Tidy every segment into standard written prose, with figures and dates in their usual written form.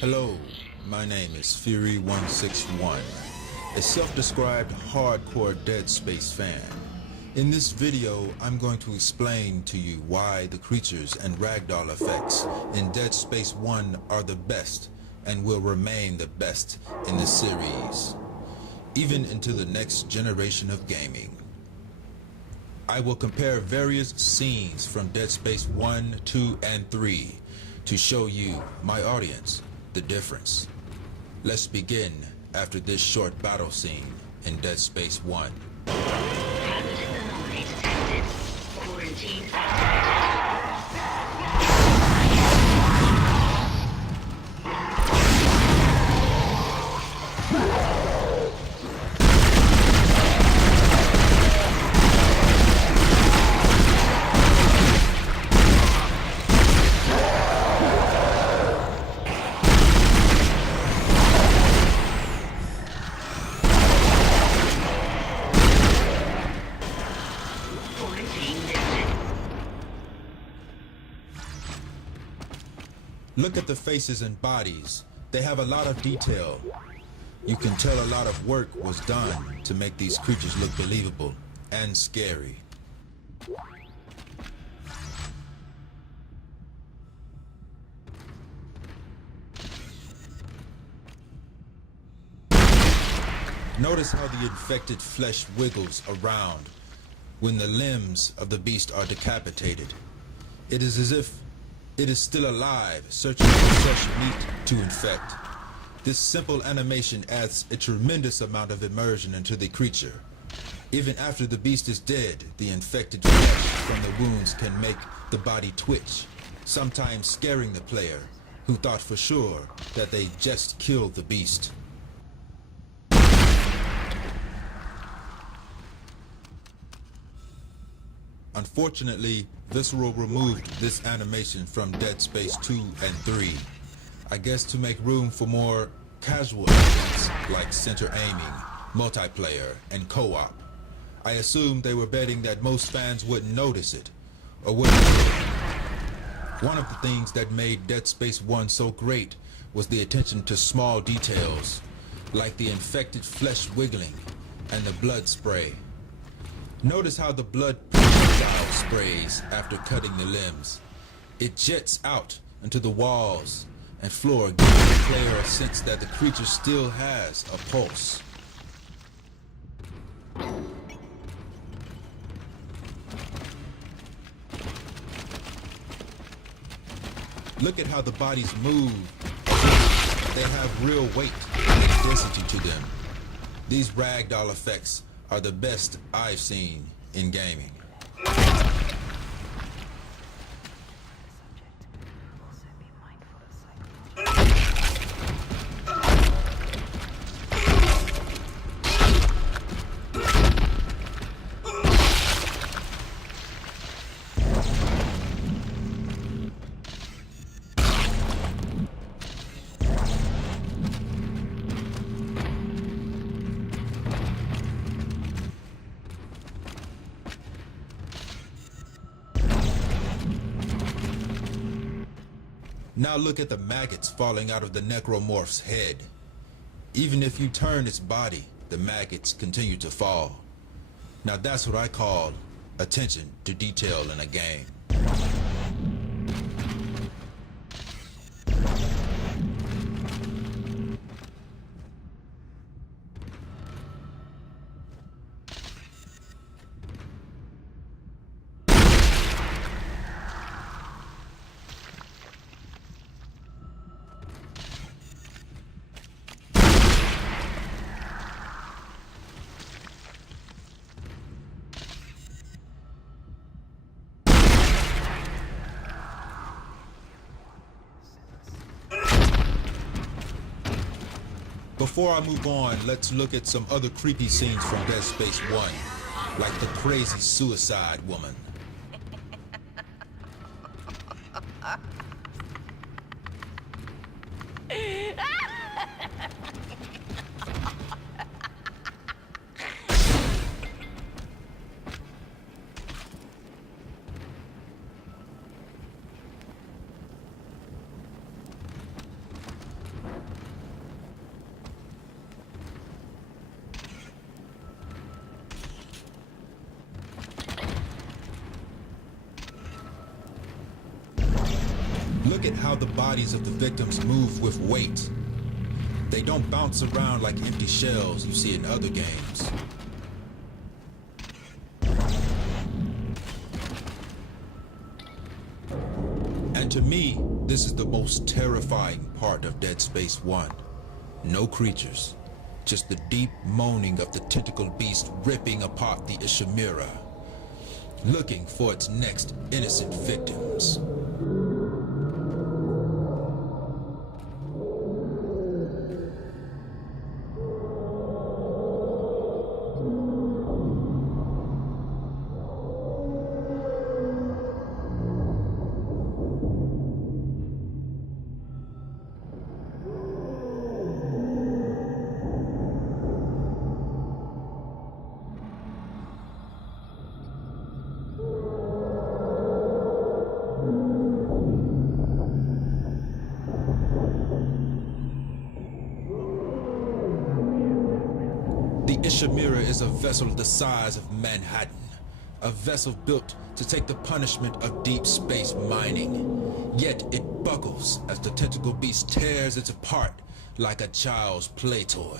Hello, my name is Fury161, a self-described hardcore Dead Space fan. In this video, I'm going to explain to you why the creatures and ragdoll effects in Dead Space 1 are the best and will remain the best in the series, even into the next generation of gaming. I will compare various scenes from Dead Space 1, 2, and 3 to show you, my audience, the difference. Let's begin after this short battle scene in Dead Space 1. Pathogen anomaly detected. Quarantine activated. Look at the faces and bodies. They have a lot of detail. You can tell a lot of work was done to make these creatures look believable and scary. Notice how the infected flesh wiggles around when the limbs of the beast are decapitated. It is as if it is still alive, searching for fresh meat to infect. This simple animation adds a tremendous amount of immersion into the creature. Even after the beast is dead, the infected flesh from the wounds can make the body twitch, sometimes scaring the player, who thought for sure that they just killed the beast. Unfortunately, Visceral removed this animation from Dead Space 2 and 3. I guess to make room for more casual elements like center aiming, multiplayer, and co-op. I assume they were betting that most fans wouldn't notice it, or wouldn't. One of the things that made Dead Space 1 so great was the attention to small details, like the infected flesh wiggling and the blood spray. Notice how the blood projectile sprays after cutting the limbs. It jets out into the walls and floor, giving the player a sense that the creature still has a pulse. Look at how the bodies move. They have real weight and density to them. These ragdoll effects are the best I've seen in gaming. Now look at the maggots falling out of the necromorph's head. Even if you turn its body, the maggots continue to fall. Now that's what I call attention to detail in a game. Before I move on, let's look at some other creepy scenes from Dead Space 1, like the crazy suicide woman. look at how the bodies of the victims move with weight. They don't bounce around like empty shells you see in other games. And to me, this is the most terrifying part of Dead Space 1. No creatures, just the deep moaning of the tentacled beast ripping apart the Ishimura, looking for its next innocent victims. The Ishimura is a vessel the size of Manhattan, a vessel built to take the punishment of deep space mining. Yet it buckles as the tentacle beast tears it apart like a child's play toy.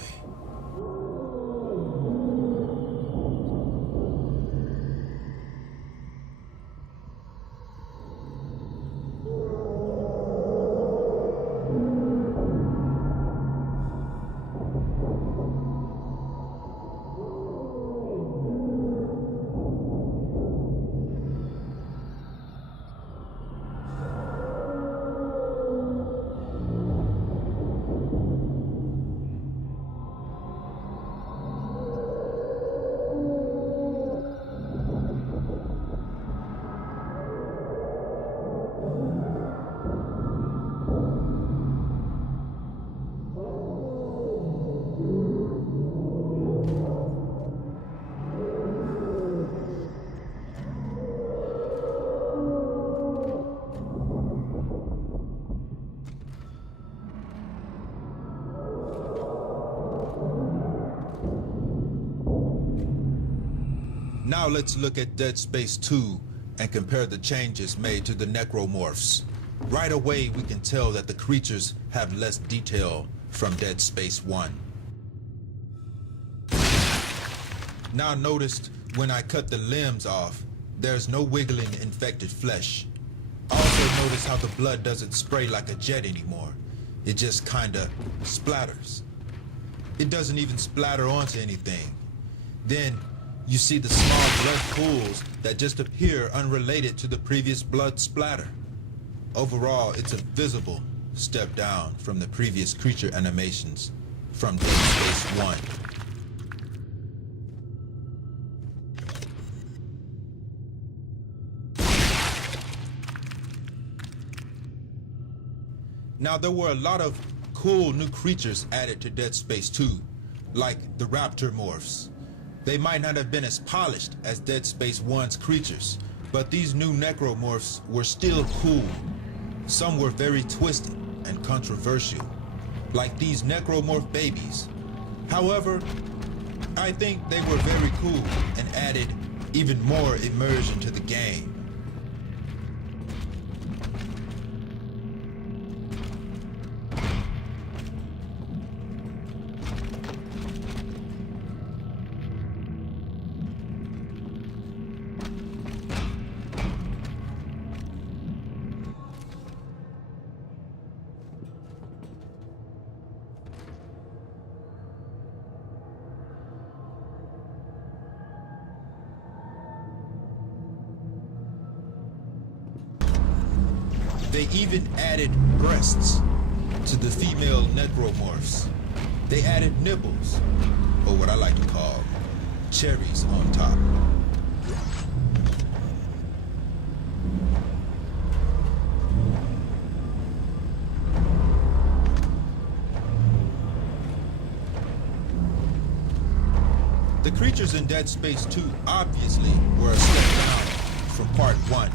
Now let's look at Dead Space 2 and compare the changes made to the necromorphs. Right away we can tell that the creatures have less detail from Dead Space 1. Now notice when I cut the limbs off, there's no wiggling infected flesh. Also notice how the blood doesn't spray like a jet anymore. It just kinda splatters. It doesn't even splatter onto anything. Then you see the small blood pools that just appear unrelated to the previous blood splatter. Overall, it's a visible step down from the previous creature animations from Dead Space 1. Now, there were a lot of cool new creatures added to Dead Space 2, like the raptor morphs. They might not have been as polished as Dead Space 1's creatures, but these new necromorphs were still cool. Some were very twisted and controversial, like these necromorph babies. However, I think they were very cool and added even more immersion to the game. They even added breasts to the female necromorphs. They added nipples, or what I like to call cherries on top. The creatures in Dead Space 2 obviously were a step down from Part 1.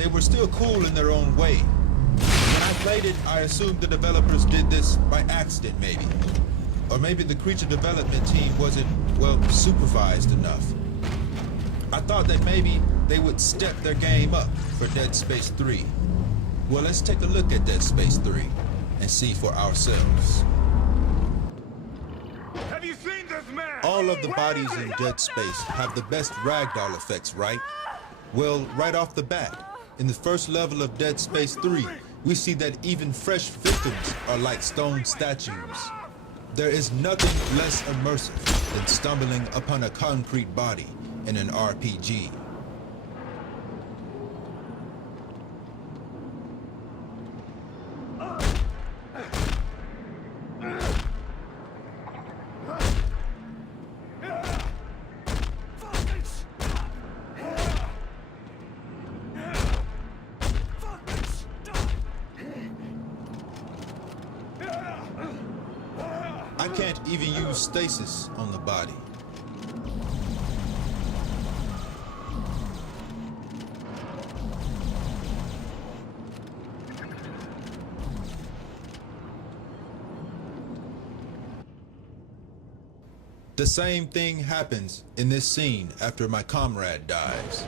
They were still cool in their own way. When I played it, I assumed the developers did this by accident maybe. Or maybe the creature development team wasn't, well, supervised enough. I thought that maybe they would step their game up for Dead Space 3. Well, let's take a look at Dead Space 3 and see for ourselves. Have you seen this man? All of the bodies in Dead Space have the best ragdoll effects, right? Well, right off the bat, in the first level of Dead Space 3, we see that even fresh victims are like stone statues. There is nothing less immersive than stumbling upon a concrete body in an RPG. I can't even use stasis on the body. The same thing happens in this scene after my comrade dies.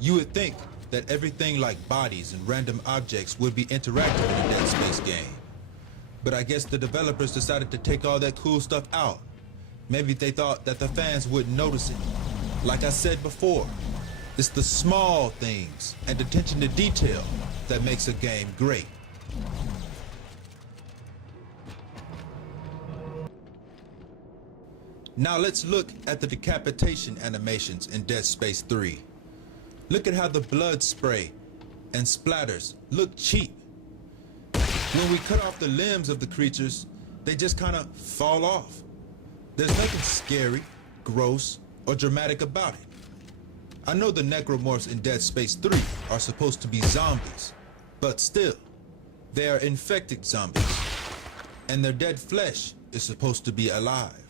You would think that everything like bodies and random objects would be interactive in a Dead Space game. But I guess the developers decided to take all that cool stuff out. Maybe they thought that the fans wouldn't notice it. Like I said before, it's the small things and attention to detail that makes a game great. Now let's look at the decapitation animations in Dead Space 3. Look at how the blood spray and splatters look cheap. When we cut off the limbs of the creatures, they just kind of fall off. There's nothing scary, gross, or dramatic about it. I know the necromorphs in Dead Space 3 are supposed to be zombies, but still, they are infected zombies, and their dead flesh is supposed to be alive.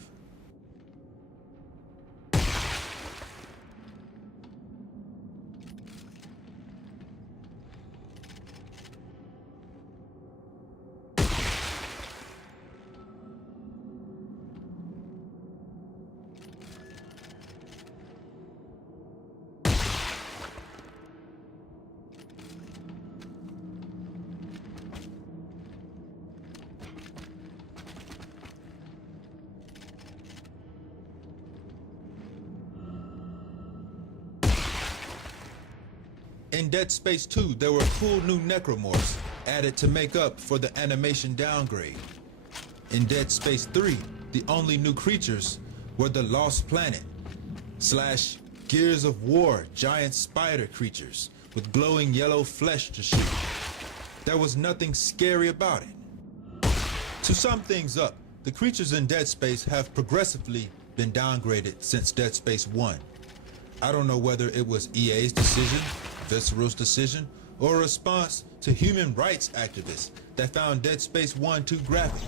In Dead Space 2, there were cool new necromorphs added to make up for the animation downgrade. In Dead Space 3, the only new creatures were the Lost Planet / Gears of War giant spider creatures with glowing yellow flesh to shoot. There was nothing scary about it. To sum things up, the creatures in Dead Space have progressively been downgraded since Dead Space 1. I don't know whether it was EA's decision, Visceral's decision, or a response to human rights activists that found Dead Space 1 too graphic.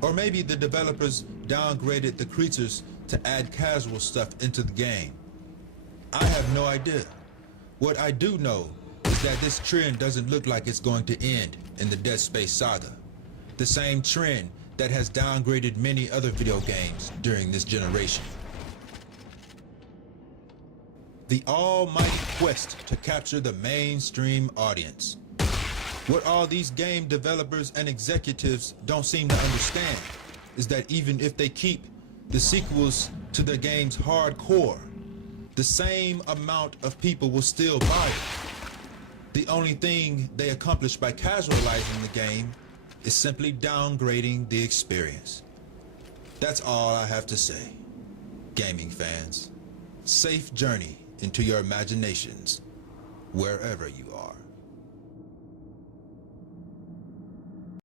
Or maybe the developers downgraded the creatures to add casual stuff into the game. I have no idea. What I do know is that this trend doesn't look like it's going to end in the Dead Space Saga. The same trend that has downgraded many other video games during this generation. The almighty quest to capture the mainstream audience. What all these game developers and executives don't seem to understand is that even if they keep the sequels to the game's hardcore, the same amount of people will still buy it. The only thing they accomplish by casualizing the game is simply downgrading the experience. That's all I have to say. Gaming fans, safe journey into your imaginations, wherever you are.